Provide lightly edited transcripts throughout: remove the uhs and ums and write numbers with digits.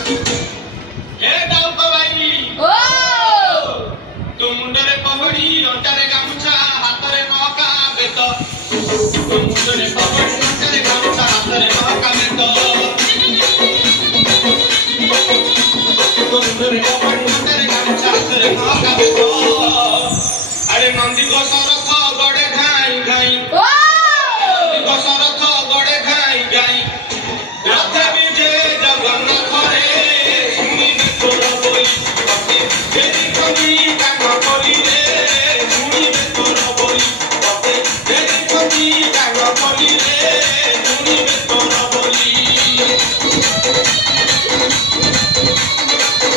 ए डाउको भाई ओ तू मुंडरे पगड़ी अंटारे गामुछा हातरे नौका बेत तू मुंडरे पगड़ी अंटारे गामुछा हातरे नौका बेत तू मुंडरे पगड़ी अंटारे गामुछा हातरे नौका बेत अरे नंदी को सरथ गड़े घाई घाई ओ नंदी को सरथ गड़े घाई घाई रथे विजय जगन्नाथ रे सुनी तोर बोली पके तेरी कमी कान बोली रे सुनी तोर बोली पके तेरी कमी कान बोली रे सुनी तोर बोली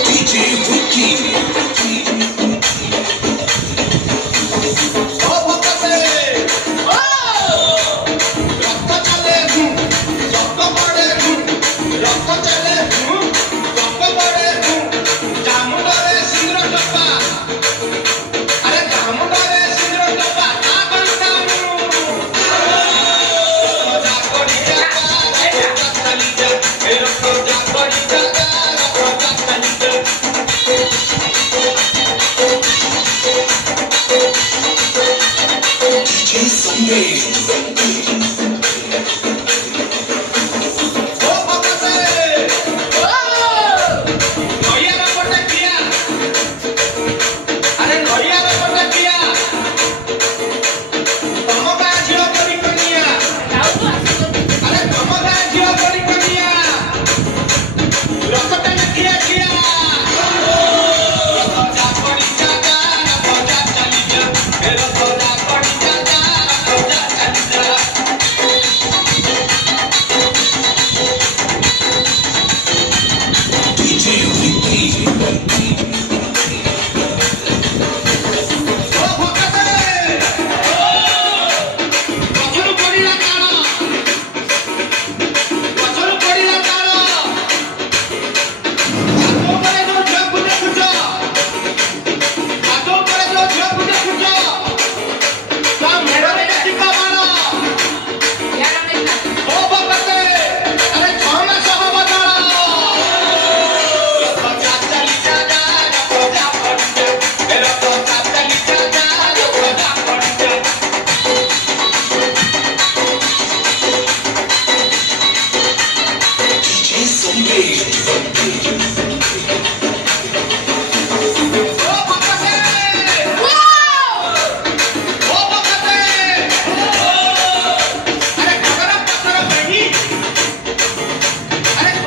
DJ Wiki. ओ भक्ते ओ रक्त चले जग बड़े रक्त चले जग बड़े जामुडरे सिंद्र डब्बा अरे जामुडरे सिंद्र डब्बा आ बनतामु जागड़ी जागा रक्त चली जा ए रक्त जागड़ी जागा रक्त चली जा DJ Sunday. ओ भक्ते ओ नैयार पटे किया अरे नैयार पटे किया तम गाँ झील करी कनिया डाउको आसो अरे तम गाँ झील करी कनिया रथ टाइम किया किया रथ जा पड़ी जागा रथ जा चली जा ए रथ जा पड़ी जागा रथ जा चली जा DJ Wiki. ओ भक्ते गछरु पड़िला तार गछरु पड़िला तार हातो परे जो झिଅକୁ ଦେଖୁଛ हातो परे जो झिଅକୁ ଦେଖୁଛ ତା ମେଢ଼ରେ ଟିକା ମାର यार देखा ओ ଭକ୍ତେ अरे 6 ମାସ ହବ ତାର ରଥ ଯା ଚାଲି ଯା ଯା ରଥ ଯା ପଡ଼ି ଯା ଏ ରଥ ଯା ଚାଲି ଯା ଯା ରଥ ଯା ପଡ଼ି ଯା DJ Sunday.